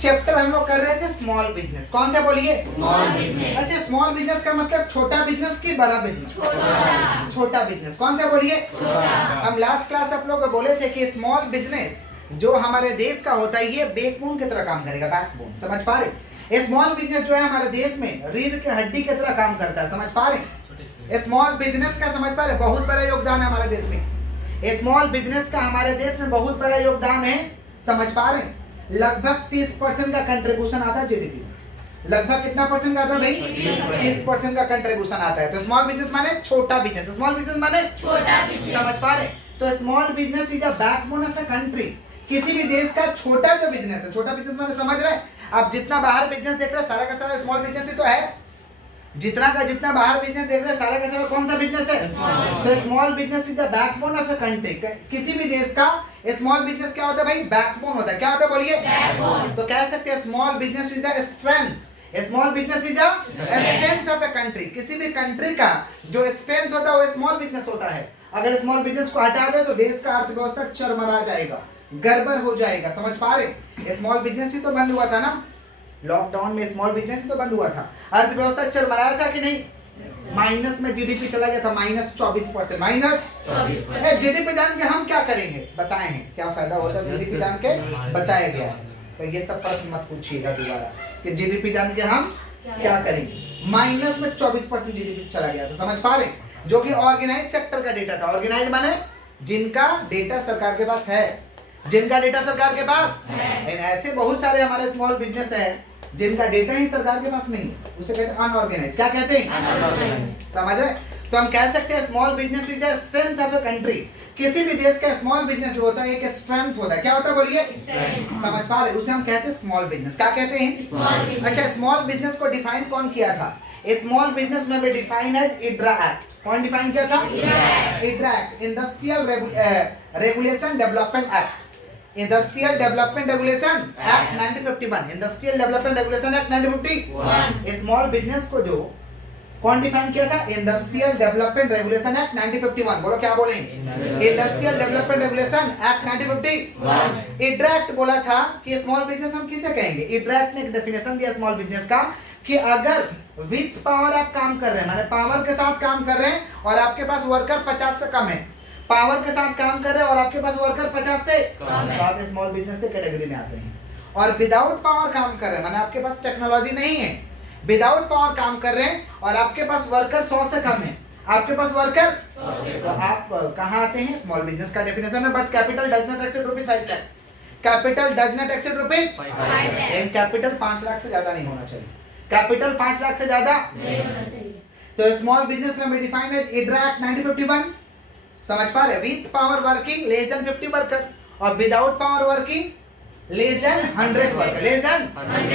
Chapter हम लोग कर रहे थे स्मॉल बिजनेस। कौन सा बोलिए? Small business. अच्छा, स्मॉल बिजनेस का मतलब छोटा बिजनेस की बड़ा बिजनेस? छोटा बिजनेस। कौन सा बोलिए? हम लास्ट क्लास आप लोग बोले थे कि स्मॉल बिजनेस जो हमारे देश का होता है ये बैकबोन की तरह काम करेगा। बैकबोन, समझ पा रहे? स्मॉल बिजनेस जो है हमारे देश में रीढ़ की हड्डी की तरह काम करता है। समझ पा रहे? स्मॉल बिजनेस का समझ पा रहे? बहुत बड़ा योगदान है हमारे देश में। स्मॉल बिजनेस का हमारे देश में बहुत बड़ा योगदान है। समझ पा रहे? लगभग 30% का कंट्रीब्यूशन आता है जीडीपी में। लगभग कितना परसेंट का आता है भाई? 30% का कंट्रीब्यूशन आता है। तो स्मॉल बिजनेस माने छोटा बिजनेस। स्मॉल बिजनेस माने छोटा बिजनेस। समझ पा रहे? तो small business is a backbone of a country. किसी भी देश का छोटा जो बिजनेस है, छोटा बिजनेस माने समझ रहे? आप जितना बाहर बिजनेस देख रहे हैं सारा का सारा स्मॉल बिजनेस ही तो है। जितना का जितना बाहर बिजनेस देख रहे हैं सारा का सारा कौन सा बिजनेस है? तो small business is the backbone of a country. किसी भी देश का स्मॉल बिजनेस क्या होता है भाई? बैकबोन होता है। क्या होता है बोलिए? बैकबोन। तो कह सकते हैं small business is the strength. Small business is the strength of a country. किसी भी कंट्री का जो स्ट्रेंथ होता है वो स्मॉल बिजनेस होता है। अगर स्मॉल बिजनेस को हटा दे तो देश का अर्थव्यवस्था चरमरा जाएगा, गड़बड़ हो जाएगा। समझ पा रहे? स्मॉल बिजनेस ही तो बंद हुआ था ना लॉकडाउन में। स्मॉल बिजनेस ही तो बंद हुआ था। अर्थव्यवस्था चरमराया था कि नहीं? माइनस में जीडीपी चला गया था, -24%। -24%। जीडीपी जान के हम क्या करेंगे बताए हैं? क्या फायदा होता है जीडीपी जान के? बताया गया है। तो ये सब प्रश्न मत पूछिएगा दोबारा कि जीडीपी जान के हम क्या करेंगे। माइनस में 24% जीडीपी चला गया था। समझ पा रहे? जो कि ऑर्गेनाइज सेक्टर का डेटा था। ऑर्गेनाइज माने जिनका डेटा सरकार के पास है, जिनका डेटा सरकार के पास है। ऐसे बहुत सारे हमारे स्मॉल बिजनेस है जिनका डेटा ही सरकार के पास नहीं है, उसे कहते हैं अनऑर्गेनाइज। क्या कहते हैं? अनऑर्गेनाइज। समझ रहे? तो हम कह सकते हैं small business is a strength of a country. किसी भी देश का स्मॉल बिजनेस जो होता है एक स्ट्रेंथ होता है। क्या होता है बोलिए? समझ पा रहे? उसे हम कहते हैं स्मॉल बिजनेस। क्या कहते हैं? अच्छा, स्मॉल बिजनेस को डिफाइन कौन किया था? स्मॉल बिजनेस में भी डिफाइन है इड्रा एक्ट। कौन डिफाइन किया था? IDRA act, industrial regulation development act. Industrial development regulation act 1951। Industrial development regulation act 1951। Small business को जो कौन डिफाइन किया था? Industrial development regulation act 1951। बोलो क्या बोले? Industrial development regulation act 1951। IDRA act बोला था कि स्मॉल बिजनेस हम किसे कहेंगे? इड्रा एक्ट ने एक डेफिनेशन दिया स्मॉल बिजनेस का कि अगर विथ पावर आप काम कर रहे हैं, माने पावर के साथ काम कर रहे हैं और आपके पास वर्कर 50 से कम है, पावर के साथ काम कर रहे हैं और आपके पास वर्कर 50 से कम है, तो आप स्मॉल बिजनेस के कैटेगरी में आते हैं। और विदाउट पावर काम कर रहे हैं, माने आपके पास टेक्नोलॉजी नहीं है, विदाउट पावर काम कर रहे हैं और आपके पास वर्कर 100 से कम है, आपके पास वर्कर 100 से कम, आप कहाँ आते हैं? स्मॉल बिजनेस का डेफिनेशन है। But capital does not exceed ₹5 lakh. Capital does not exceed ₹5 lakh. And capital 5 lakh से ज्यादा नहीं होना चाहिए। कैपिटल 5 लाख से ज्यादा नहीं होना चाहिए। तो स्मॉल बिजनेस में डिफाइंड है इड्रा एक्ट 1951। समझ पा रहे? With power working less than 50 worker और without power working less than 100 worker. Less than,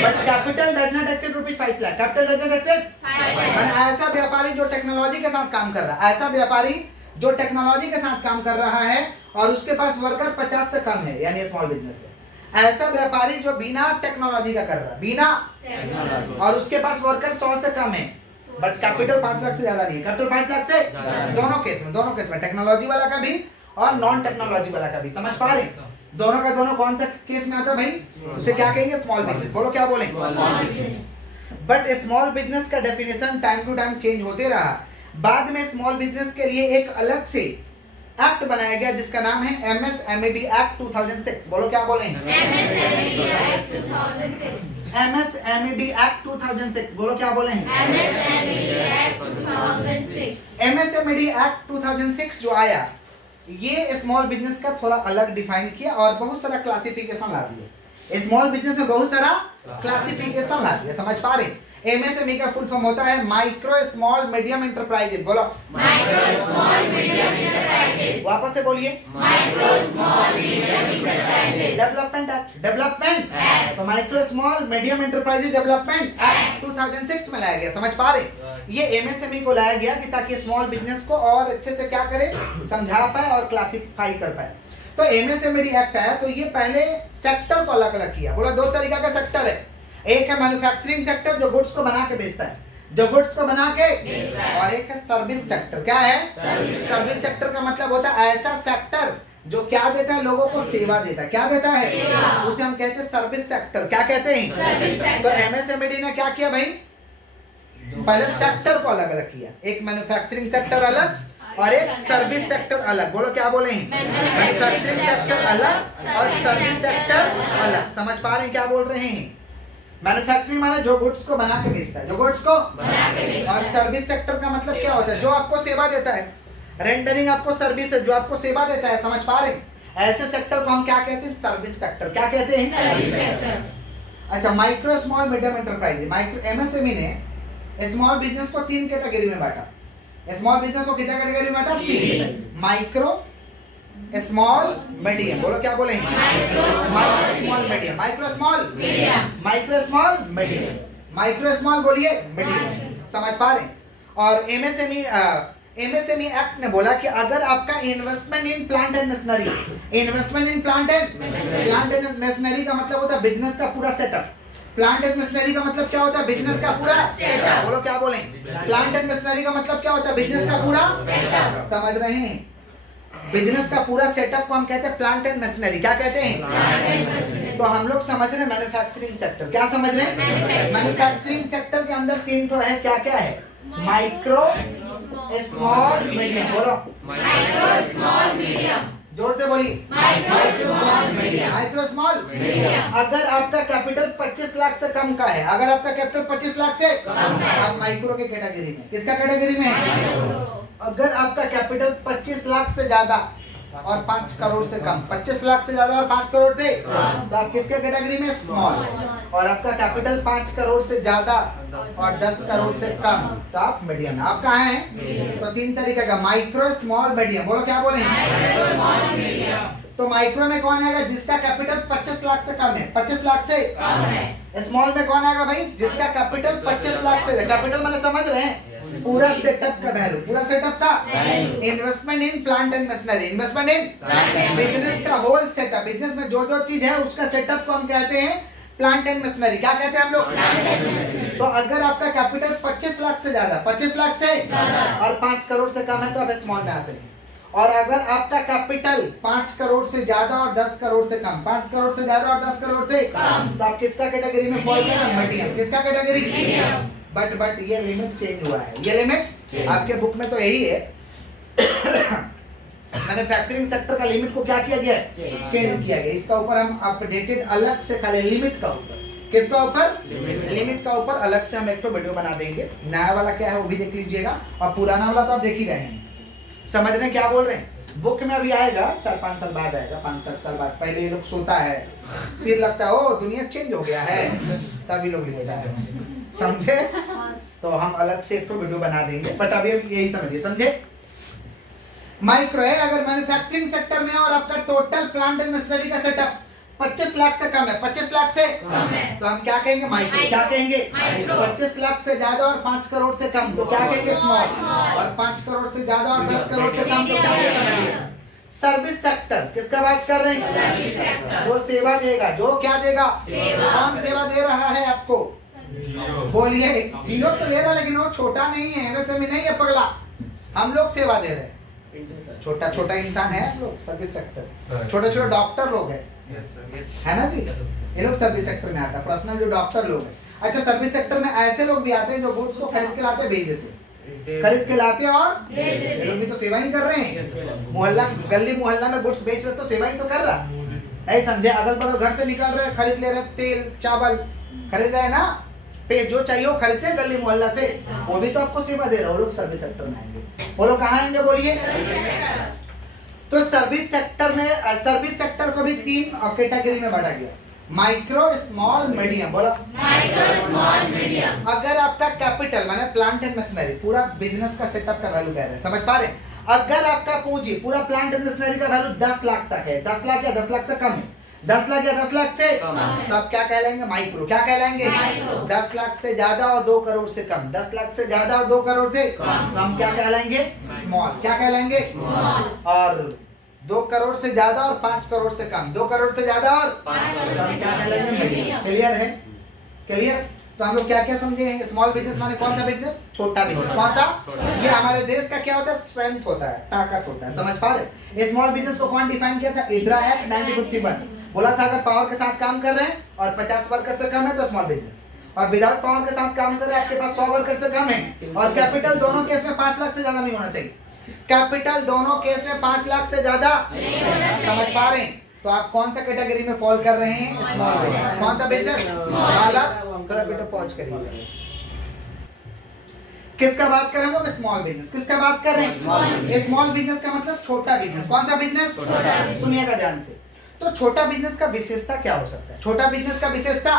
but capital does not exceed ₹5 lakh. Capital does not exceed 5 lakh. ऐसा व्यापारी जो टेक्नोलॉजी के साथ काम कर रहा है, ऐसा व्यापारी जो टेक्नोलॉजी के साथ काम कर रहा है और उसके पास वर्कर 50 से कम है, यानी स्मॉल बिजनेस है। ऐसा व्यापारी जो बिना टेक्नोलॉजी का कर रहा है, बिना, और उसके पास वर्कर 100 से कम है बट कैपिटल 5 लाख से ज्यादा नहीं है। कैपिटल 5 लाख से दोनों केस में टेक्नोलॉजी वाला का भी और नॉन टेक्नोलॉजी वाला का भी। समझ पा रहे? दोनों का दोनों कौन सा केस में आता है भाई? उसे क्या कहेंगे? Small business. बोलो क्या बोले? बट स्मॉल बिजनेस का definition time to time change होते रहा। बाद में स्मॉल बिजनेस के लिए एक अलग से एक्ट बनाया गया जिसका नाम है MSMED एक्ट 2006। बोलो क्या बोले? MSMED act 2006। बोलो क्या बोले हैं? MSMED एक्ट 2006 जो आया ये स्मॉल बिजनेस का थोड़ा अलग डिफाइन किया और बहुत सारा क्लासिफिकेशन ला दिया। स्मॉल बिजनेस में बहुत सारा क्लासिफिकेशन ला दिया। समझ पा रहे? MSME का फुल फॉर्म होता है माइक्रो स्मॉल मीडियम एंटरप्राइजेज। बोलो माइक्रो स्मॉल मीडियम एंटरप्राइजेज। वापस से बोलिए micro small medium enterprises development act. Development act, तो micro small medium enterprises development act 2006 में लाया गया। समझ पा रहे? ये MSME को लाया गया कि ताकि स्मॉल बिजनेस को और अच्छे से क्या करे, समझा पाए और क्लासिफाई कर पाए। तो MSMED एक्ट आया तो ये पहले सेक्टर को अलग अलग किया। बोला दो तरीका का सेक्टर है। एक है मैन्युफैक्चरिंग सेक्टर जो गुड्स को बना के बेचता है, जो गुड्स को बना के, और एक है सर्विस सेक्टर। क्या है? सर्विस सेक्टर का मतलब होता है ऐसा सेक्टर जो क्या देता है, लोगों को सेवा देता है। क्या देता है? उसे हम कहते हैं सर्विस सेक्टर। क्या कहते हैं? तो एमएसएमई ने क्या किया भाई, पहले सेक्टर को अलग अलग किया, एक मैन्युफैक्चरिंग सेक्टर अलग और एक सर्विस सेक्टर अलग। बोलो क्या बोले हैं? मैन्युफैक्चरिंग सेक्टर अलग और सर्विस सेक्टर अलग। समझ पा रहे हैं क्या बोल रहे हैं? मैन्युफैक्चरिंग माने जो गुड्स को बना के बेचता है, जो गुड्स को बना के बेचता है। और सर्विस सेक्टर का मतलब क्या होता है? जो आपको सेवा देता है। रेंडरिंग आपको सर्विस है, जो आपको सेवा देता है। समझ पा रहे हैं? ऐसे सेक्टर को हम क्या कहते हैं? Service sector. क्या कहते हैं? Service sector. अच्छा, micro small medium enterprise, micro MSME ने स्मॉल बिजनेस को 3 कैटेगरी में बांटा। स्मॉल बिजनेस को कितना कैटेगरी में बांटा? 3। Micro, small, medium. बोलो क्या बोले? Micro small medium. Micro small medium. Micro small medium. Micro small बोलिए मीडियम। समझ पा रहे हैं? और एमएसएमई एक्ट ने बोला कि अगर आपका investment in plant and machinery, investment in plant and machinery का मतलब होता है बिजनेस का पूरा सेटअप। प्लांट एंड मशीनरी का मतलब क्या होता है? बिजनेस का पूरा सेटअप। बोलो क्या बोले? प्लांट एंड मशीनरी का मतलब क्या होता है? बिजनेस का पूरा सेटअप। समझ रहे हैं? बिजनेस का पूरा सेटअप को हम कहते हैं प्लांट एंड मशीनरी। क्या कहते हैं? तो हम लोग समझ रहे हैं मैन्युफैक्चरिंग सेक्टर। क्या समझ रहे हैं? मैन्युफैक्चरिंग सेक्टर के अंदर 3 तो है। क्या क्या है? Micro, small, medium. बोलो माइक्रो, स्मॉल, मीडियम। जोर से बोलिए micro, small, medium. Micro, small, medium. अगर आपका कैपिटल 25 लाख से कम का है, अगर आपका कैपिटल 25 लाख से कम है, आप माइक्रो के कैटेगरी में। किसका कैटेगरी में है? अगर आपका कैपिटल 25 लाख से ज्यादा और 5 करोड़ से कम, 25 लाख से ज्यादा और 5 करोड़ से तो आप किसके कैटेगरी में? स्मॉल। और आपका कैपिटल 5 करोड़ से ज्यादा और 10 करोड़ से कम तो आप मीडियम। आप कहाँ हैं? तो 3 तरीके का, माइक्रो, स्मॉल, मीडियम। बोलो क्या बोले? तो माइक्रो में कौन आएगा? जिसका कैपिटल 25 लाख से कम है। 25 लाख से कम है। स्मॉल में कौन आएगा भाई? जिसका कैपिटल 25 लाख से, कैपिटल मैंने समझ रहे हैं, पूरा सेटअप का वैल्यू, पूरा सेटअप का investment in plant and machinery, investment in business का होल सेटअप। बिजनेस में जो जो चीज है उसका सेटअप को हम कहते हैं प्लांट एंड मशीनरी। क्या कहते हैं हम लोग? तो अगर आपका कैपिटल 25 लाख से ज्यादा, 25 लाख से और 5 करोड़ से कम है तो आप स्मॉल में आते हैं। और अगर आपका कैपिटल 5 करोड़ से ज्यादा और 10 करोड़ से कम, 5 करोड़ से ज्यादा और 10 करोड़ से कम तो आप किसका कैटेगरी में फॉल करते हैं? मीडियम। किसका कैटेगरी? बट ये लिमिट चेंज हुआ है। ये लिमिट आपके बुक में तो यही है। मैन्युफैक्चरिंग सेक्टर का लिमिट को क्या किया गया है? चेंज किया गया। इसका ऊपर हम अपडेटेड अलग से खाली लिमिट का ऊपर, किसका ऊपर? लिमिट का ऊपर अलग से हम एक तो वीडियो बना देंगे। नया वाला क्या है वो भी देख लीजिएगा और पुराना वाला तो आप देख ही रहे हैं। समझ रहे हैं क्या बोल रहे हैं? बुक में अभी आएगा 4-5 साल बाद आएगा, 5-7 साल बाद। पहले ये लोग सोता है, फिर लगता है ओ दुनिया चेंज हो गया है, तभी लोग लिखता है। समझे? तो हम अलग से एक तो वीडियो बना देंगे, बट अभी यही समझिए। समझे? माइक्रो है अगर मैन्युफैक्चरिंग सेक्टर में और आपका टोटल प्लांट एंड मशीनरी का सेटअप 25 लाख से कम है, 25 लाख से कम है तो हम क्या कहेंगे? माइक्रो। क्या कहेंगे? 25 लाख से ज्यादा और 5 करोड़ से कम तो क्या कहेंगे? स्मॉल। और 5 करोड़ से ज्यादा और 10 करोड़ से कम तो क्या कहेंगे? मीडियम। सर्विस सेक्टर किसका बात कर रहे हैं? Service sector. जो सेवा देगा, जो क्या देगा? कौन सेवा दे रहा है आपको? बोलिए। जियो तो ले रहा है लेकिन वो छोटा नहीं है, वैसे भी नहीं है पगला। हम लोग सेवा दे रहे हैं। छोटा छोटा इंसान है हम लोग सर्विस सेक्टर, छोटे छोटे डॉक्टर लोग हैं, है ना जी? ये लोग सर्विस सेक्टर में आता है। पर्सनल जो डॉक्टर लोग हैं। अच्छा, सर्विस सेक्टर में ऐसे लोग भी आते हैं जो गुड्स को खरीद के लाते, बेच देते, खरीद के लाते और ये लोग भी तो सेवा ही कर रहे हैं। मोहल्ला, गली मोहल्ला में गुड्स बेच रहे तो सेवा ही तो कर रहा। नहीं समझे? अगल बगल घर से निकल रहे, खरीद ले रहे, तेल चावल खरीद रहे हैं ना, पे जो चाहिए वो खरीदते हैं गली मोहल्ला से, वो भी तो आपको सेवा दे रहा है। वो लोग सर्विस सेक्टर में आएंगे। वो लोग कहाँ आएंगे? बोलिए। तो सर्विस सेक्टर में, सर्विस सेक्टर को भी 3 कैटेगरी में बांटा गया, माइक्रो, स्मॉल, मीडियम। बोलो माइक्रो, स्मॉल, मीडियम। अगर आपका कैपिटल माने प्लांट एंड मशीनरी, पूरा बिजनेस का सेटअप का वैल्यू कह रहे हैं, समझ पा रहे हैं? अगर आपका पूंजी पूरा प्लांट एंड मशीनरी का वैल्यू 10 लाख तक है, 10 लाख या 10 लाख से कम है, 10 लाख या 10 लाख से कम, तो आप क्या कहलाएंगे? माइक्रो। क्या कहलाएंगे? 10 लाख से ज्यादा और 2 करोड़ से कम, 10 लाख से ज्यादा और 2 करोड़ से कम तो हम क्या कहलाएंगे? स्मॉल। क्या कहलाएंगे? स्मॉल। और 2 करोड़ से ज्यादा और 5 करोड़ से कम, 2 करोड़ से ज्यादा और 5 करोड़ से क्या कहलाएंगे? मीडियम। क्लियर है? क्लियर? तो हम लोग क्या क्या समझे हैं? स्मॉल बिजनेस माने कौन सा बिजनेस? छोटा बिजनेस। कौन सा? ये हमारे देश का क्या होता है? स्ट्रेंथ होता है, ताकत होता है। समझ पा रहे? स्मॉल बिजनेस को कौन डिफाइन किया था? इड्रा एक्ट 1951 बोला था अगर पावर के साथ काम कर रहे हैं और 50 वर्कर से कम है तो स्मॉल बिजनेस, और विदाउट पावर के साथ काम कर रहे हैं आपके पास 100 वर्कर से कम है और कैपिटल दोनों केस में 5 लाख से ज्यादा नहीं होना चाहिए। कैपिटल दोनों केस में 5 लाख से ज्यादा समझ पा रहे हैं? तो आप कौन सा कैटेगरी में फॉल कर रहे हैं? Small business. कौन सा बिजनेस? थोड़ा बेटा पॉज करिए। किसका बात कर रहे हैं हम लोग? Small business. किसका बात कर रहे हैं? स्मॉल बिजनेस का मतलब छोटा बिजनेस। कौन सा बिजनेस? सुनिएगा ध्यान से। तो छोटा बिजनेस का विशेषता क्या हो सकता है? छोटा बिजनेस का विशेषता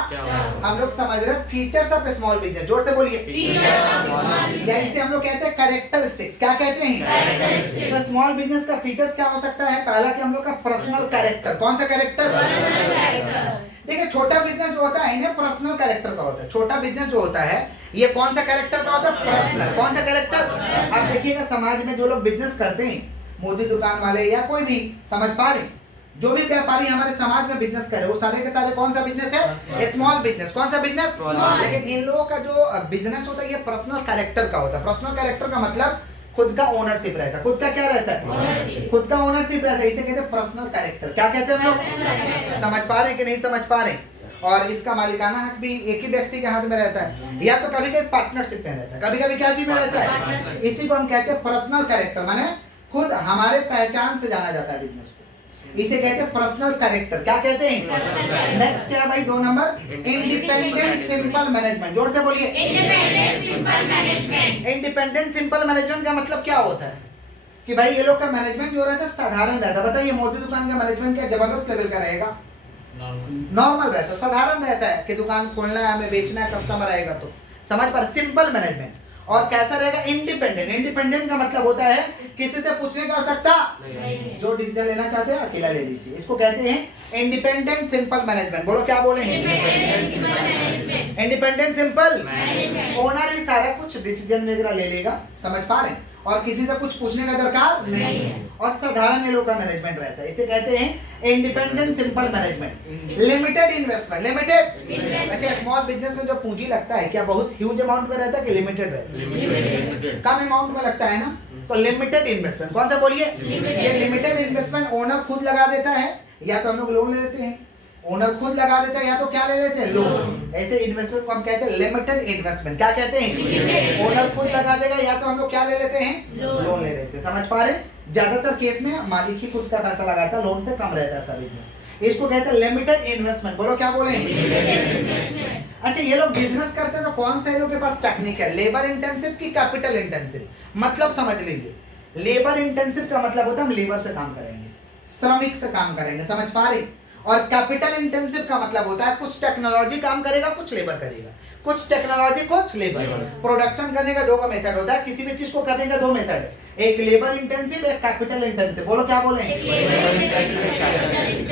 हम लोग समझ रहे हैं फीचर्स ऑफ स्मॉल बिजनेस। जोर से बोलिए। या इसे हम लोग कहते हैं कैरेक्टरिस्टिक्स। क्या कहते हैं? तो स्मॉल बिजनेस का फीचर्स क्या हो सकता है? पहला कि हम लोग का पर्सनल कैरेक्टर। कौन सा कैरेक्टर? देखिए छोटा बिजनेस जो होता है इन्हें पर्सनल कैरेक्टर का होता है। छोटा बिजनेस जो होता है ये कौन सा कैरेक्टर का होता है? पर्सनल। कौन सा कैरेक्टर? आप देखिएगा समाज में जो लोग बिजनेस करते हैं, मोदी दुकान वाले या कोई भी, समझ पा रहे, जो भी व्यापारी हमारे समाज में बिजनेस करे वो सारे के सारे कौन सा बिजनेस है? Small business. कौन सा बिजनेस? लेकिन इन लोगों का जो बिजनेस होता है ये पर्सनल कैरेक्टर का होता है। पर्सनल कैरेक्टर का मतलब खुद का ओनरशिप रहता है। खुद का क्या रहता है? खुद का ओनरशिप रहता है। इसे कहते हैं पर्सनल कैरेक्टर। क्या कहते हैं हम लोग? समझ पा रहे हैं कि नहीं समझ पा रहे? और इसका मालिकाना हक भी एक ही व्यक्ति के हाथ में रहता है या तो कभी कभी पार्टनरशिप में रहता है, कभी कभी क्या चीज में रहता है? इसी को हम कहते हैं पर्सनल कैरेक्टर, माने खुद हमारे पहचान से जाना जाता है बिजनेस को। इसे कहते हैं पर्सनल कैरेक्टर। क्या कहते हैं? नेक्स्ट क्या है भाई? 2 नंबर इंडिपेंडेंट सिंपल मैनेजमेंट। जोर से बोलिए। Independent simple management. Independent simple management का मतलब क्या होता है? कि भाई ये लोग का मैनेजमेंट जो रहता है साधारण रहता है। बताइए मोदी दुकान का मैनेजमेंट क्या जबरदस्त लेवल का रहेगा? नॉर्मल रहता है, साधारण रहता है कि दुकान खोलना है, हमें बेचना है, कस्टमर आएगा तो। समझ पर? Simple management. और कैसा रहेगा? इंडिपेंडेंट। इंडिपेंडेंट का मतलब होता है किसी से पूछने की आवश्यकता नहीं, जो डिसीजन लेना चाहते हैं अकेला ले लीजिए। इसको कहते हैं इंडिपेंडेंट सिंपल मैनेजमेंट। बोलो क्या बोले? Independent simple. ओनर ही सारा कुछ डिसीजन वगैरह ले लेगा। समझ पा रहे हैं? और किसी से कुछ पूछने का दरकार नहीं है और साधारण लोग का मैनेजमेंट रहता है। इसे कहते हैं independent simple management. Limited investment. Limited. अच्छा स्मॉल बिजनेस में जो पूंजी लगता है क्या बहुत ह्यूज अमाउंट में रहता है कि लिमिटेड रहता है? कम अमाउंट में लगता है ना, तो लिमिटेड इन्वेस्टमेंट। कौन सा बोलिए? ये लिमिटेड इन्वेस्टमेंट ओनर खुद लगा देता है या तो हम लोग लोन ले लेते हैं, ओनर खुद लगा देता है या तो क्या ले लेते हैं? लोन। ऐसे इन्वेस्टमेंट को हम कहते हैं लिमिटेड इन्वेस्टमेंट। क्या कहते हैं? ओनर खुद लगा देगा या तो हम लोग क्या ले लेते हैं? लोन ले लेते हैं। समझ पा रहे? ज्यादातर केस में मालिक ही खुद का पैसा लगाता है, लोन पे कम रहता है सब बिजनेस। इसको कहते हैं लिमिटेड इन्वेस्टमेंट। बोलो क्या बोले? अच्छा ये लोग बिजनेस करते हैं तो कौन सा लोग के पास टेक्निक है? लेबर इंटेंसिव की कैपिटल इंटेंसिव? मतलब समझ लीजिए, लेबर इंटेंसिव का मतलब होता है हम लेबर से काम करेंगे, श्रमिक से काम करेंगे। समझ पा रहे? और कैपिटल इंटेंसिव का मतलब होता है कुछ टेक्नोलॉजी काम करेगा, कुछ लेबर करेगा। कुछ टेक्नोलॉजी, कुछ लेबर। प्रोडक्शन करने का 2 मेथड होता है, किसी भी चीज को करने का 2 मेथड है, एक लेबर इंटेंसिव, एक कैपिटल इंटेंसिव। बोलो क्या बोले?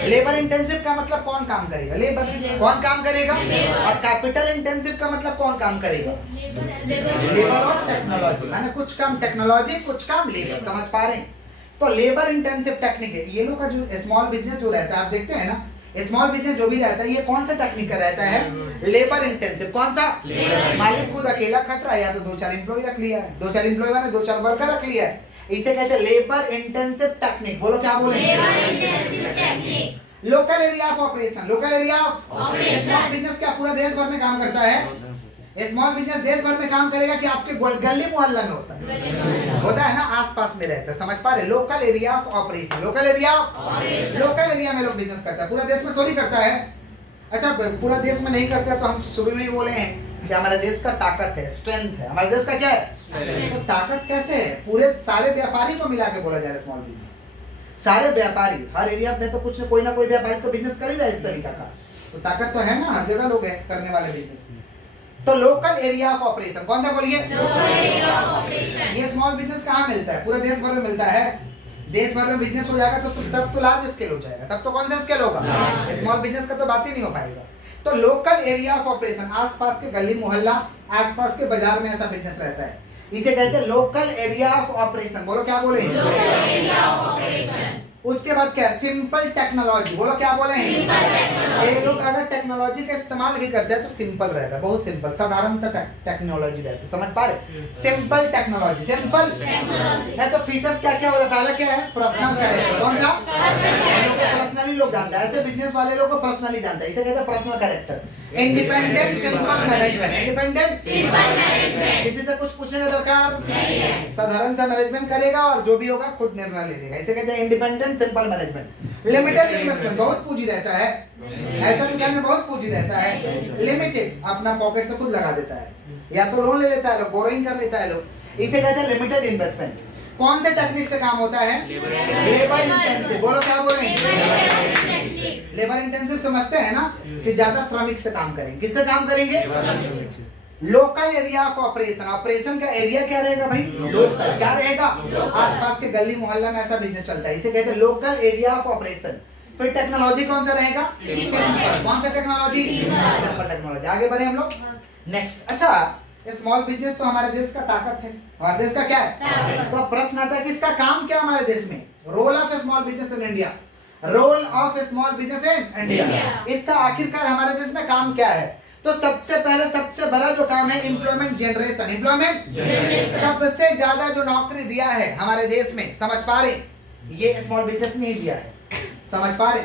लेबर इंटेंसिव का मतलब कौन काम करेगा? लेबर। कौन काम करेगा? और कैपिटल इंटेंसिव का मतलब कौन काम करेगा? लेबर और टेक्नोलॉजी, माने कुछ काम टेक्नोलॉजी, कुछ काम लेबर। समझ पा रहे हैं? तो लेबर इंटेंसिव टेक्निक है। ये लोग का जो स्मॉल बिजनेस जो रहता है आप देखते हैं ना, स्मॉल बिजनेस जो भी रहता है ये कौन सा टेक्निक का रहता है? Labour intensive. कौन सा? मालिक खुद अकेला खट रहा है या तो 2-4 एम्प्लॉय रख लिया है, 2-4 एम्प्लॉय माने 2-4 वर्कर रख लिया है। इसे कहते हैं लेबर इंटेंसिव टेक्निक। बोलो क्या बोले? Labour intensive technique. Local area of operation. Local area of operation business क्या पूरा देश भर में काम करता है? स्मॉल बिजनेस देश भर में काम करेगा कि आपके गली मोहल्ला में होता है ना, आसपास में रहता है। समझ पा रहे? Local area of operation. Local area of local area में लोग बिजनेस करता है, पूरा देश में थोड़ी करता है। अच्छा पूरा देश में नहीं करता तो हम शुरू में ही बोले हैं कि हमारे देश का ताकत है, स्ट्रेंथ है। हमारे देश का क्या है? तो ताकत कैसे है? पूरे सारे व्यापारी को मिला के बोला जा रहा है स्मॉल बिजनेस। सारे व्यापारी हर एरिया में तो कुछ कोई ना कोई व्यापारी तो बिजनेस कर ही रहा है इस तरीका का, तो ताकत तो है ना, हर जगह लोग है करने वाले बिजनेस। तो लोकल एरिया ऑफ ऑपरेशन। कौन सा बोलिए? Local area of operation. ये स्मॉल बिजनेस कहाँ मिलता है? पूरे देश भर में मिलता है। देश भर में बिजनेस हो जाएगा तो तब तो लार्ज स्केल हो जाएगा, तब तो कौन सा स्केल होगा? स्मॉल बिजनेस का तो बात ही नहीं हो पाएगा। तो लोकल एरिया ऑफ ऑपरेशन, आसपास के गली मोहल्ला, आसपास के बाजार में ऐसा बिजनेस रहता है, इसे कहते हैं लोकल एरिया ऑफ ऑपरेशन। बोलो क्या बोले? Local area of operation. उसके बाद क्या है, सिंपल टेक्नोलॉजी। बोलो क्या बोले हैं, ये लोग अगर टेक्नोलॉजी का इस्तेमाल भी करते हैं तो सिंपल रहता है, बहुत सिंपल, साधारण सा टेक्नोलॉजी रहता है, समझ पा रहे, सिंपल टेक्नोलॉजी, सिंपल है। तो फीचर्स क्या क्या बोले, पहला क्या है, पर्सनल कैरेक्टर, कौन सा, लोग पर्सनली लोग जानते हैं, ऐसे बिजनेस वाले लोग को पर्सनली जानते हैं, इसे कहते हैं personal character. Independent simple management, independent simple management, किसी से कुछ पूछने का दरकार नहीं है, साधारण सा मैनेजमेंट करेगा और जो भी होगा खुद निर्णय ले लेगा, इसे कहते हैं independent simple management. Limited investment, बहुत पूंजी रहता है, ऐसा दुकान में बहुत पूंजी रहता है, लिमिटेड, अपना पॉकेट से खुद लगा देता है, या तो लोन ले लेता है लोग, बोरोइंग कर लेता है लोग, इसे कहते हैं लिमिटेड इन्वेस्टमेंट। कौन से टेक्निक से काम होता है, लेबर इंटेंसिव। बोलो क्या बोल रहे हैं, लेबर इंटेंसिव समझते हैं ना, कि ज्यादा श्रमिक से काम करेंगे, किससे काम करेंगे, local area of operation, operation का एरिया क्या रहेगा भाई, लोकल, क्या रहेगा, आसपास के गली मोहल्ला में ऐसा बिजनेस चलता है, इसे कहते हैं लोकल एरिया ऑफ ऑपरेशन। फिर टेक्नोलॉजी कौन सा रहेगा, सिंपल, कौन सा टेक्नोलॉजी, सिंपल टेक्नोलॉजी। आगे बढ़े हम लोग नेक्स्ट। अच्छा, स्मॉल बिजनेस तो हमारे देश का ताकत है, हमारे देश का क्या है, तो प्रश्न आता है कि इसका काम क्या हमारे देश में, role of small business in India, role of small business in India, इसका आखिरकार हमारे देश में काम क्या है। तो सबसे पहले सबसे बड़ा जो काम है एम्प्लॉयमेंट जनरेशन, एम्प्लॉयमेंट, सबसे ज्यादा जो नौकरी दिया है हमारे देश में, समझ पा रहे, ये स्मॉल बिजनेस ने ही दिया है, समझ पा रहे,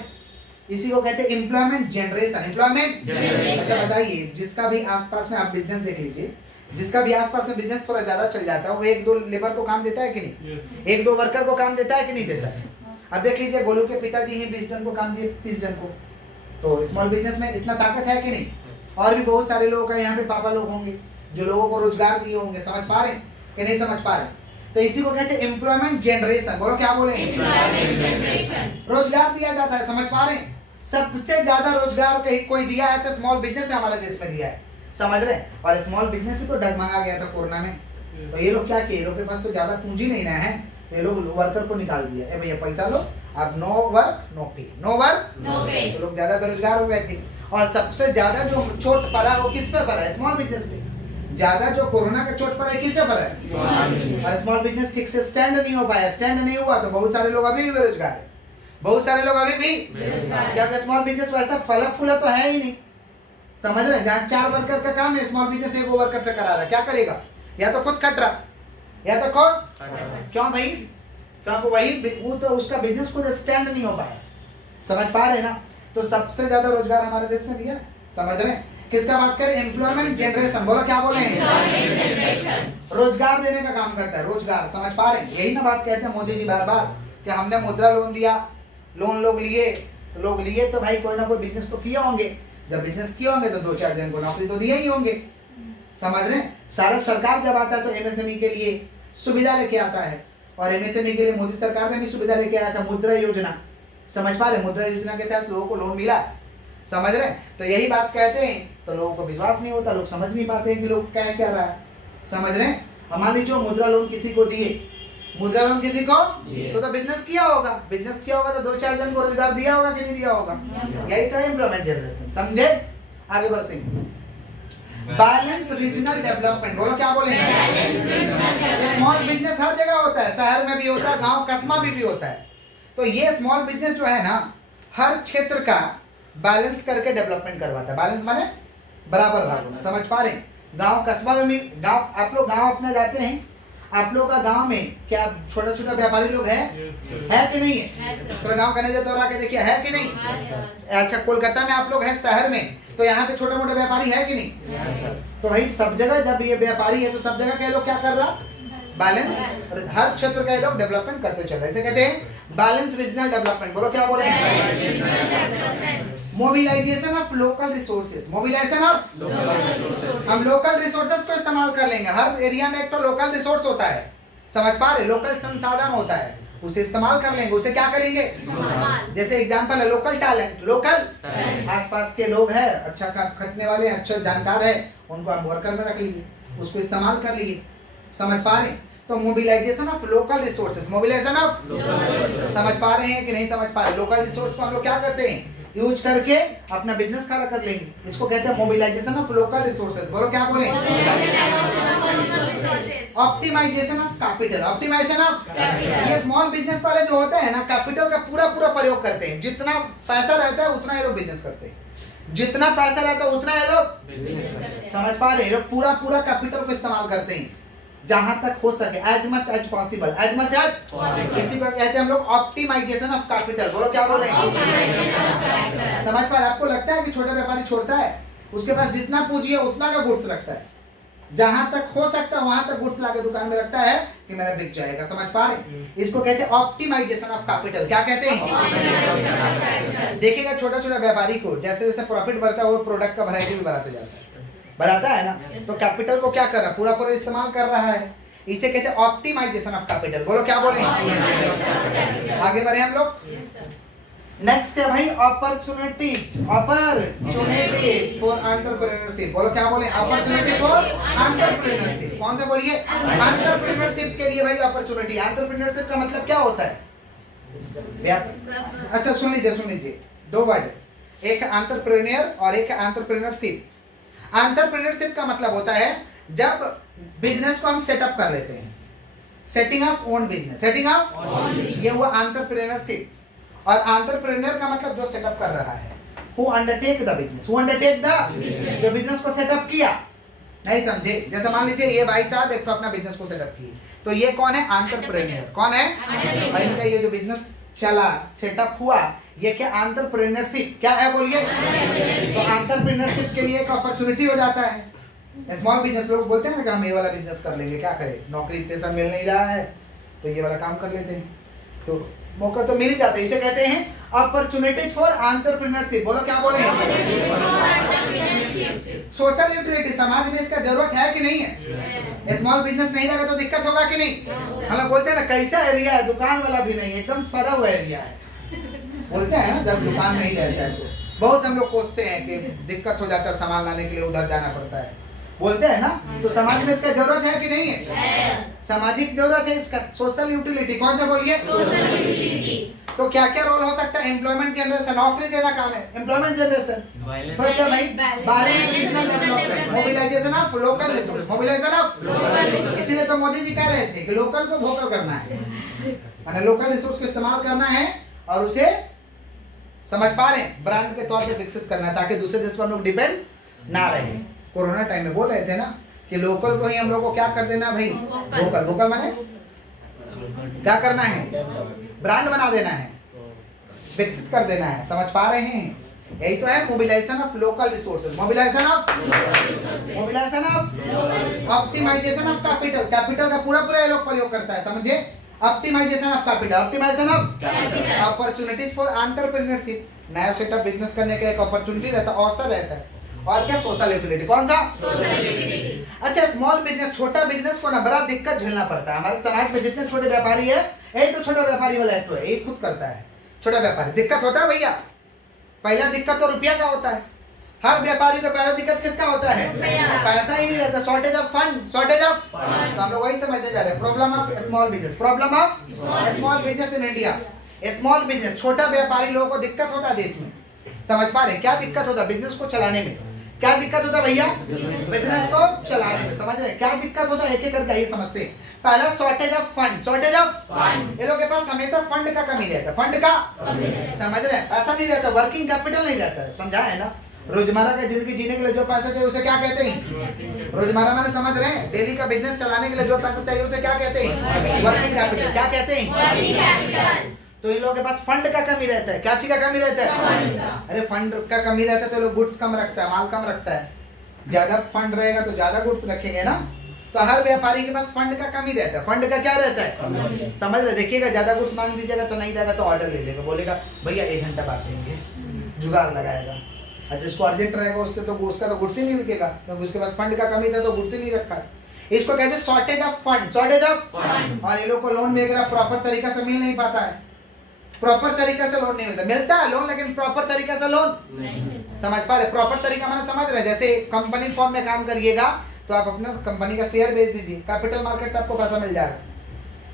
इसी को कहते हैं एम्प्लॉयमेंट जनरेशन, एम्प्लॉयमेंट। अच्छा बताइए, जिसका भी आसपास में आप बिजनेस देख लीजिए, जिसका भी आसपास में बिजनेस थोड़ा ज्यादा चल जाता है, वो एक दो लेबर को काम देता है कि नहीं, एक दो वर्कर को काम देता है कि नहीं देता है। अब देख लीजिए, गोलू के पिताजी ही 20 जन को काम दिए, 30 जन को, तो स्मॉल बिजनेस में इतना ताकत है कि नहीं। और भी बहुत सारे लोग हैं यहाँ पे, पापा लोग होंगे जो लोगों को रोजगार दिए होंगे, समझ पा रहे कि नहीं समझ पा रहे, तो इसी को कहते हैं एम्प्लॉयमेंट जनरेशन। बोलो क्या बोले, रोजगार दिया जाता है, समझ पा रहे, सबसे ज्यादा रोजगार कहीं कोई दिया है तो स्मॉल बिजनेस ने हमारे देश में दिया है, समझ रहे। और स्मॉल बिजनेस ही तो डगमगा गया था कोरोना में, तो ये लोग क्या किए, लोग के पास तो ज्यादा पूंजी नहीं ना है, ये लोग वर्कर को निकाल दिया, ए भैया पैसा लो, अब नो वर्क नो पे, नो वर्क नो पे, तो लोग ज्यादा बेरोजगार हो गए थे। और सबसे ज्यादा जो चोट पड़ा वो किस पे पड़ा है, स्मॉल बिजनेस पे, ज्यादा जो कोरोना का चोट पड़ा है किस पे पड़ा है, और स्मॉल बिजनेस ठीक से स्टैंड नहीं हो पाया, स्टैंड नहीं हुआ तो बहुत सारे लोग अभी भी बेरोजगार है, बहुत सारे लोग अभी भी क्या, स्मॉल बिजनेस वैसा फला फूला तो है ही नहीं, समझ रहे हैं। जहाँ 4 वर्कर का काम है, स्मॉल बिजनेस 1 वर्कर से करा रहा है, क्या करेगा, या तो खुद खट रहा, या तो खुद, क्यों भाई, क्योंकि वही वो तो उसका बिजनेस खुद स्टैंड नहीं हो पाया, समझ पा रहे ना। तो सबसे ज्यादा रोजगार हमारे देश में दिया है, समझ रहे हैं। किसका बात करें, एम्प्लॉयमेंट जनरेशन, बोलो क्या बोले, रोजगार देने का काम करता है, रोजगार, समझ पा रहे हैं। यही ना बात कहते हैं मोदी जी बार बार कि हमने मुद्रा लोन दिया, लोन लोग लिए, तो लोग लिए तो भाई कोई ना कोई बिजनेस तो किए होंगे, जब बिजनेस किए होंगे तो 2-4 जन को नौकरी तो दिए ही होंगे, समझ रहे हैं। सारा सरकार जब आता है तो एमएसएमई के लिए सुविधा लेके आता है, और एमएसएमई के लिए मोदी सरकार ने भी सुविधा लेके आया था, मुद्रा योजना, समझ पा रहे, मुद्रा योजना के तहत लोगों को लोन मिला, समझ रहे। तो यही बात कहते हैं, तो लोगों को विश्वास नहीं होता, लोग समझ नहीं पाते हैं कि लोग क्या क्या रहा है, समझ रहे। मान लीजिए मुद्रा लोन किसी को दिए, मुद्रा लोन किसी को तो बिजनेस किया होगा, बिजनेस किया होगा तो 2-4 जन को रोजगार दिया होगा कि नहीं दिया होगा, यही तो है एम्प्लॉयमेंट जनरेशन, समझे। आगे बढ़ते हैं, बैलेंस रीजनल डेवलपमेंट, बोलो क्या बोले, स्मॉल बिजनेस हर जगह होता है, शहर में भी होता है, गांव कस्बा में भी होता है। तो ये स्मॉल बिजनेस जो है ना, हर क्षेत्र का बैलेंस करके डेवलपमेंट करवाता है, बैलेंस माने बराबर भाग होना, समझ पा रहे। गांव कस्बा में भी, गांव आप लोग गांव अपना जाते हैं, आप लोग का गांव में क्या छोटा छोटा व्यापारी लोग है कि नहीं है, पूरा गांव का नजर दौरा के देखिए है कि नहीं। अच्छा, कोलकाता में आप लोग है शहर में, तो यहाँ पे छोटे मोटे व्यापारी है कि नहीं। तो भाई सब जगह जब ये व्यापारी है तो सब जगह के लोग क्या कर रहा, बैलेंस, हर क्षेत्र का लोग डेवलपमेंट करते चल रहे, इसे कहते हैं बैलेंस रीजनल डेवलपमेंट। बोलो क्या बोले, mobilisation of local resources, mobilisation of, हम लोकल रिसोर्सेज को इस्तेमाल कर लेंगे। हर एरिया में एक तो लोकल रिसोर्स होता है, समझ पा रहे, लोकल संसाधन होता है, उसे इस्तेमाल कर लेंगे, उसे क्या करेंगे, जैसे एग्जांपल है लोकल टैलेंट, लोकल आसपास के लोग हैं अच्छा खटने वाले, अच्छा जानकार है, उनको आप वर्कर में रख लीजिए, उसको इस्तेमाल कर लीजिए, समझ पा रहे। तो mobilisation of local resources, mobilisation of, समझ पा रहे हैं कि नहीं समझ पा रहे। लोकल रिसोर्स को हम लोग क्या करते हैं, यूज करके अपना बिजनेस खड़ा कर लेंगे। इसको कहते हैं मोबिलाइजेशन ऑफ लोकल रिसोर्सेज। बोलो क्या बोले? Optimisation of capital. Optimisation of ये स्मॉल बिजनेस वाले जो होते हैं ना, कैपिटल का पूरा पूरा प्रयोग करते हैं। जितना पैसा रहता है उतना ये लोग बिजनेस करते हैं। जितना पैसा रहता है उतना ये लोग समझ पा रहे हैं, लोग पूरा पूरा कैपिटल को इस्तेमाल करते हैं जहां तक हो सके, as much as possible, as much as. इसी को कहते हैं हम लोग ऑप्टिमाइजेशन ऑफ कैपिटल। बोलो क्या बोले? समझ पा रहे? आपको लगता है कि छोटा व्यापारी छोड़ता है, उसके पास जितना पूंजी है उतना का गुड्स रखता है, जहां तक हो सकता है वहां तक गुड्स लाके दुकान में रखता है कि मेरा बिक जाएगा। समझ पा रहे? इसको कहते हैं ऑप्टिमाइजेशन ऑफ कैपिटल। क्या कहते हैं? देखिएगा छोटा छोटा व्यापारी को जैसे जैसे प्रॉफिट बढ़ता है वो प्रोडक्ट का वैरायटी भी बढ़ाते जाता है, बढ़ाता है ना, तो कैपिटल को क्या कर रहा है? पूरा पूरा इस्तेमाल कर रहा है। इसे कहते हैं ऑप्टिमाइजेशन ऑफ कैपिटल। बोलो क्या बोले? आगे बढ़े हम लोग। नेक्स्ट है भाई अपॉर्चुनिटीज। Opportunities for entrepreneurship. बोलो क्या बोले? Opportunity for entrepreneurship. कौन सा बोलिए? एंटरप्रेन्योरशिप के लिए भाई अपॉर्चुनिटी। एंटरप्रेन्योरशिप का मतलब क्या होता है? अच्छा सुन लीजिए, दो वर्ड, एक एंटरप्रेन्योर और एक एंटरप्रेन्योरशिप। एंटरप्रेन्योरशिप का मतलब होता है जब बिजनेस को हम सेटअप कर लेते हैं, setting of own business, setting of, ये हुआ एंटरप्रेन्योरशिप। और एंटरप्रेन्योर का मतलब जो सेटअप कर रहा है, who undertake the business, who undertake the, जो बिजनेस को सेटअप किया। नहीं समझे? जैसे मान लीजिए ये भाई साहब एक तो अपना बिजनेस को सेटअप किए, तो ये कौन है? एंटरप्रेन्योर। कौन है? भाई इनका ये जो बिजनेस चला, सेटअप हुआ, ये क्या? एंटरप्रेन्योरशिप। क्या है बोलिए? तो एंटरप्रेन्योरशिप के लिए एक अपॉर्चुनिटी हो जाता है। स्मॉल बिजनेस लोग बोलते हैं ना कि हम ये वाला बिजनेस कर लेंगे, क्या करें, नौकरी पैसा मिल नहीं रहा है तो ये वाला काम कर लेते हैं, तो मौका तो मिल ही जाता है। इसे कहते हैं अपॉर्चुनिटीज फॉर एंटरप्रेन्योरशिप। बोलो क्या बोले? सोशल यूटिलिटी, समाज में इसका जरूरत है कि नहीं है? स्मॉल बिजनेस नहीं लगा तो दिक्कत होगा कि नहीं? हम लोग बोलते हैं ना कैसा एरिया है, दुकान वाला भी नहीं, एकदम सड़ा हुआ एरिया है, बोलते हैं ना जब दुकान नहीं रहता है तो बहुत हम लोग सोचते हैं कि दिक्कत हो जाता है, सामान लाने के लिए उधर जाना पड़ता है, बोलते हैं ना। तो समाज में इसका जरूरत है कि नहीं है? सामाजिक जरूरत है इसका, सोशल यूटिलिटी। कौन सा बोलिए? Social utility. तो क्या क्या रोल हो सकता है? एम्प्लॉयमेंट जनरेशन, नौकरी देना काम है, एम्प्लॉयमेंट जनरेशन। फिर क्या भाई? Balance regional development, mobilisation of local resource, mobilisation of local. इसीलिए तो मोदी जी कह रहे थे कि लोकल को वोकल करना है, माने लोकल रिसोर्स को इस्तेमाल करना है और उसे समझ पा रहे हैं ब्रांड के तौर पे विकसित करना है, ताकि दूसरे देश पर हम लोग डिपेंड ना रहे। कोरोना टाइम में बोल रहे थे ना कि लोकल को ही हम लोग को क्या कर देना भाई? वोकल। वोकल माने क्या करना है? ब्रांड बना देना है, विकसित कर देना है। समझ पा रहे हैं? यही तो है mobilisation of local resources, mobilisation of optimisation of capital. Capital का पूरा पूरा ये लोग प्रयोग करता है, समझे? Optimisation of capital, optimisation of opportunities for entrepreneurship. नया सेटअप बिजनेस करने का एक अपॉर्चुनिटी रहता है, अवसर रहता है। और क्या? Social utility. कौन सा? Social utility. अच्छा, स्मॉल बिजनेस, छोटा बिजनेस को ना बड़ा दिक्कत झेलना पड़ता है। हमारे समाज में जितने छोटे व्यापारी है, यही तो छोटा व्यापारी वाला एक्ट है, यही खुद करता है छोटा व्यापारी। दिक्कत होता है भैया, पहला दिक्कत तो रुपया का होता है। हर व्यापारी को पहला दिक्कत किसका होता है? पैसा ही नहीं रहता, shortage of fund, shortage of. तो हम लोग वही समझते जा रहे हैं, problem of small business, problem of small business in India. Small business, छोटा व्यापारी लोगों को दिक्कत होता है देश में। समझ पा रहे हैं? क्या दिक्कत होता है बिजनेस को चलाने में? क्या दिक्कत होता है भैया? बिजनेस को चलाने में। समझ रहे हैं क्या दिक्कत होता है? एक एक करके ये समझते हैं। पहला shortage of fund, shortage of fund. ये लोग के पास हमेशा फंड का कमी रहता है, फंड का, समझ रहे हैं? पैसा नहीं रहता, वर्किंग कैपिटल नहीं रहता है। समझा है ना? रोजमर्रा का जिंदगी जीने के लिए जो पैसा चाहिए उसे क्या कहते हैं? रोजमर्रा मैंने समझ रहे हैं, डेली का बिजनेस चलाने के लिए जो पैसा चाहिए उसे क्या कहते हैं? Working capital. क्या कहते हैं? तो इन लोगों के पास फंड का कमी रहता है। क्या चीज का कमी रहता है? अरे फंड का कमी रहता है तो लोग गुड्स कम रखता है, माल कम रखता है। ज्यादा फंड रहेगा तो ज्यादा गुड्स रखेंगे ना। तो हर व्यापारी के पास फंड का कमी रहता है। फंड का क्या रहता है? समझ रहे? देखिएगा ज्यादा गुड्स मांग दीजिएगा तो नहीं देगा तो ऑर्डर ले लेगा, बोलेगा भैया 1 घंटा बाद देंगे, जुगाड़ लगाएगा। अच्छा, जिसको अर्जेंट रहेगा उससे तो उसका तो गुड्स ही नहीं बिकेगा, क्योंकि उसके पास फंड का कमी था तो गुड्स ही नहीं रखा। इसको कहते हैं shortage of fund, shortage of fund. और ये लोग को लोन वगैरह प्रॉपर तरीका से मिल नहीं पाता है, प्रॉपर तरीका से लोन नहीं मिलता। मिलता है लोन लेकिन प्रॉपर तरीका से लोन नहीं मिलता। समझ पा रहे? प्रॉपर तरीका मैंने समझ रहे, जैसे कंपनी फॉर्म में काम करिएगा तो आप अपना कंपनी का शेयर बेच दीजिए, कैपिटल मार्केट से आपको पैसा मिल जाएगा।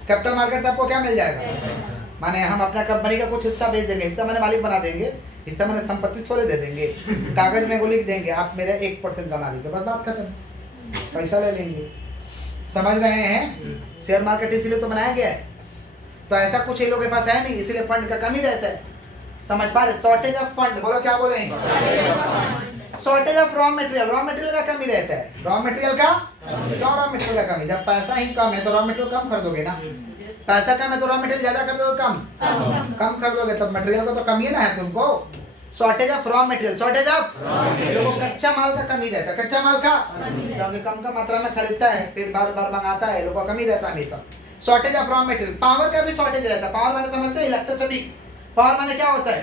कैपिटल मार्केट से आपको क्या मिल जाएगा? माने हम अपना कंपनी का कुछ हिस्सा बेच देंगे, हिस्सा मैंने मालिक बना देंगे, हिस्सा मैंने संपत्ति थोड़े दे देंगे, कागज में वो लिख देंगे आप मेरा 1% कमा लीजिए, बस बात खत्म, पैसा ले लेंगे। समझ रहे हैं? शेयर मार्केट इसीलिए तो बनाया गया है। तो ऐसा कुछ ये लोगों के पास है नहीं, इसलिए फंड का कमी रहता है। समझ पा रहे? शॉर्टेज ऑफ फंड, बोलो क्या बोले हैं? Shortage of raw material, raw material का कमी रहता है। रॉ मटेरियल का क्यों? रॉ मटेरियल का कमी, जब पैसा ही कम है तो रॉ मटेरियल कम खरीदोगे ना। पैसा कम है तो रॉ मटेरियल ज्यादा खरीदोगे, कम खरीदोगे, तब मटेरियल को तो कमी है ना है तुमको। Shortage of raw material, shortage of लोगों को कच्चा माल का कमी रहता है, कच्चा माल का क्योंकि कम मात्रा में खरीदता है, फिर बार बार मंगाता है, लोगों का कमी रहता है हमेशा। Shortage of raw material, power का भी शॉर्टेज रहता है। पावर माने समझते हैं? इलेक्ट्रिसिटी। पावर माने क्या होता है?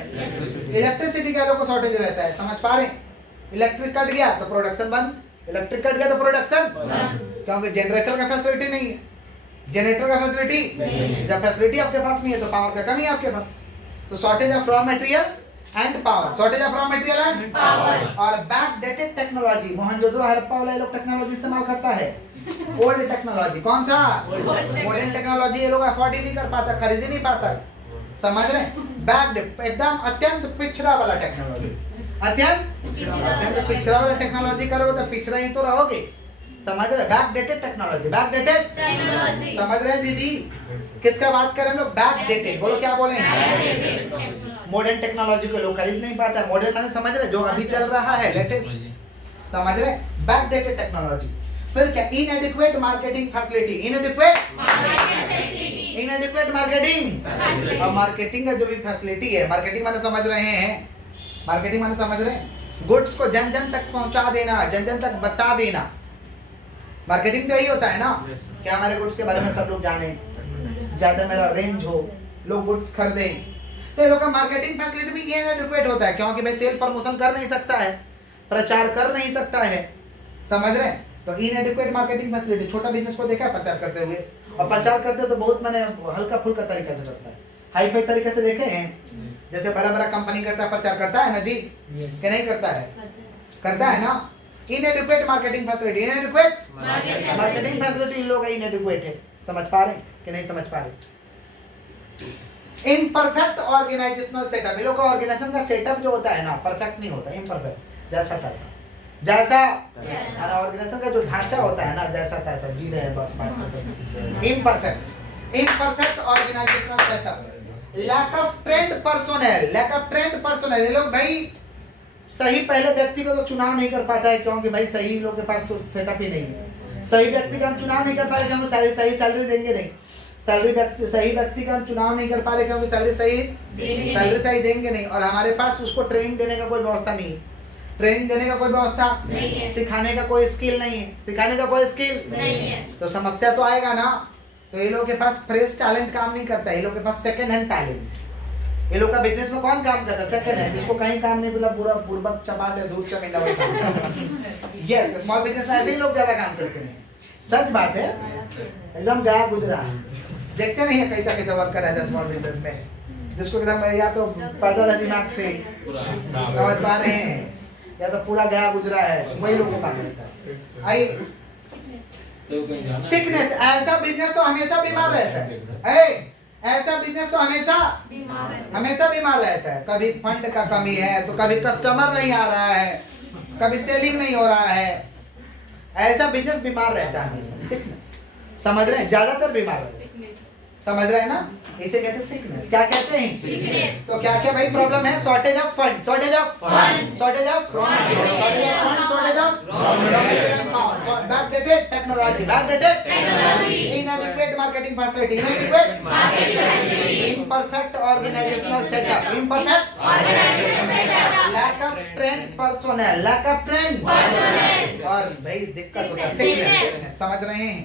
इलेक्ट्रिसिटी का लोगों को शॉर्टेज रहता है। समझ पा रहे? इलेक्ट्रिक कट गया तो प्रोडक्शन बंद, इलेक्ट्रिक कट गया तो प्रोडक्शन क्योंकि जनरेटर का फैसिलिटी नहीं है। जनरेटर का फैसिलिटी, जब फैसिलिटी आपके पास नहीं है तो पावर का कमी है आपके पास। तो shortage of raw material and power, shortage of raw material and power. और बैकडेटेड टेक्नोलॉजी, मोहनजोदड़ो हड़प्पा वाला लोग टेक्नोलॉजी इस्तेमाल करता है। ओल्ड टेक्नोलॉजी, कौन सा? मॉडर्न टेक्नोलॉजी ये लोग अफोर्ड ही नहीं कर पाता, खरीद ही नहीं पाता। समझ रहे? बैकडेट, एकदम अत्यंत पिछड़ा वाला टेक्नोलॉजी, अत्यंत पिछड़ा वाला टेक्नोलॉजी करोगे तो पिछड़ा ही तो रहोगे। समझ रहे? Backdated technology, backdated technology. समझ रहे हैं दीदी? किसका बात कर रहे हैं हम लोग? बैकडेटेड, बोलो क्या बोले हैं? मॉडर्न टेक्नोलॉजी को लोग खरीद नहीं पाता। मॉडर्न माने समझ रहे? जो अभी चल रहा है लेटेस्ट। समझ रहे? Backdated technology. फिर क्या? इनएडिक्वेट मार्केटिंग फैसिलिटी, इनएडिक्वेट मार्केटिंग। और मार्केटिंग का जो भी फैसिलिटी है, मार्केटिंग माने समझ रहे हैं? मार्केटिंग माने समझ रहे हैं? गुड्स को जन जन तक पहुंचा देना, जन जन तक बता देना। मार्केटिंग तो यही होता है ना कि हमारे गुड्स के बारे में सब लोग जाने, ज्यादा मेरा रेंज हो, लोग गुड्स खरीदें। तो ये लोग का मार्केटिंग फैसिलिटी भी इनएडिक्वेट होता है क्योंकि भाई सेल प्रमोशन कर नहीं सकता है, प्रचार कर नहीं सकता है। समझ रहे हैं? तो इनएडिक्वेट मार्केटिंग फैसिलिटी। छोटा बिजनेस को देखा है प्रचार करते हुए, और प्रचार करते तो बहुत मैंने हल्का फुल्का तरीके से करता है, हाई फाई तरीके से देखे हैं। जैसे बड़ा बड़ा कंपनी करता है, प्रचार करता है ना जी, कि नहीं करता है? करता है ना। इनएडिक्वेट marketing facility, inadequate marketing facility लोग इनएडिक्वेट है। समझ पा रहे कि नहीं समझ पा रहे? इम्परफेक्ट ऑर्गेनाइजेशनल सेटअप, ये लोग का ऑर्गेनाइजेशन का सेटअप जो होता है ना, परफेक्ट नहीं होता, इम्परफेक्ट, जैसा तैसा, जैसा ऑर्गेनाइजेशन का जो ढांचा होता है ना, जैसा तैसा जी रहे हैं बस। Imperfect organisational setup. Lack of trained personnel, lack of trained personnel. ये लोग भाई सही पहले व्यक्ति को तो चुनाव नहीं कर पाता है क्योंकि भाई सही लोग के पास तो सेटअप ही नहीं है। सही व्यक्ति का हम चुनाव नहीं कर पा रहे क्योंकि सही सैलरी देंगे नहीं। सही व्यक्ति का हम चुनाव नहीं कर पा रहे क्योंकि सैलरी सही देंगे नहीं। और हमारे पास उसको ट्रेनिंग देने का कोई व्यवस्था नहीं है, ट्रेनिंग देने का कोई व्यवस्था नहीं है, सिखाने का कोई स्किल नहीं है, सिखाने का कोई स्किल नहीं है। तो समस्या तो आएगा ना। तो ये लोग के पास फ्रेश टैलेंट काम नहीं करता है, ये लोग के पास सेकंड हैंड टैलेंट। ये लोग का बिजनेस में कौन काम करता है? सेकंड हैंड, जिसको कहीं काम नहीं मिला, पूरा बुर्बक चपाट है, धूप से मिला हुआ। यस, स्मॉल बिजनेस में ऐसे ही लोग ज्यादा काम करते हैं। सच बात है, एकदम गया गुजरा। देखते नहीं है कैसा कैसा वर्कर है स्मॉल बिजनेस में, जिसको एकदम या तो पैदल है दिमाग से, समझ पा रहे हैं, या तो पूरा गया गुजरा है, वही लोगों का काम करता है। आई सिकनेस, ऐसा बिजनेस तो हमेशा बीमार रहता है। ऐसा बिजनेस तो हमेशा बीमार रहता है। कभी फंड का कमी है तो कभी कस्टमर नहीं आ रहा है, कभी सेलिंग नहीं हो रहा है। ऐसा बिजनेस बीमार रहता है हमेशा। सिकनेस, समझ रहे हैं? ज्यादातर बीमार रहता है। समझ रहे हैं ना? इसे कहते हैं सिकनेस। क्या कहते हैं? सिकनेस। तो क्या क्या भाई प्रॉब्लम है? Shortage of fund, shortage of fund, shortage of raw material, shortage of fund, shortage of raw material, backdated technology, backdated technology, inadequate marketing facility, inadequate marketing facility, imperfect organisational setup, imperfect organisational setup, lack of trained personnel, lack of trained personnel. और भाई दिक्कत होता है sickness. समझ रहे हैं?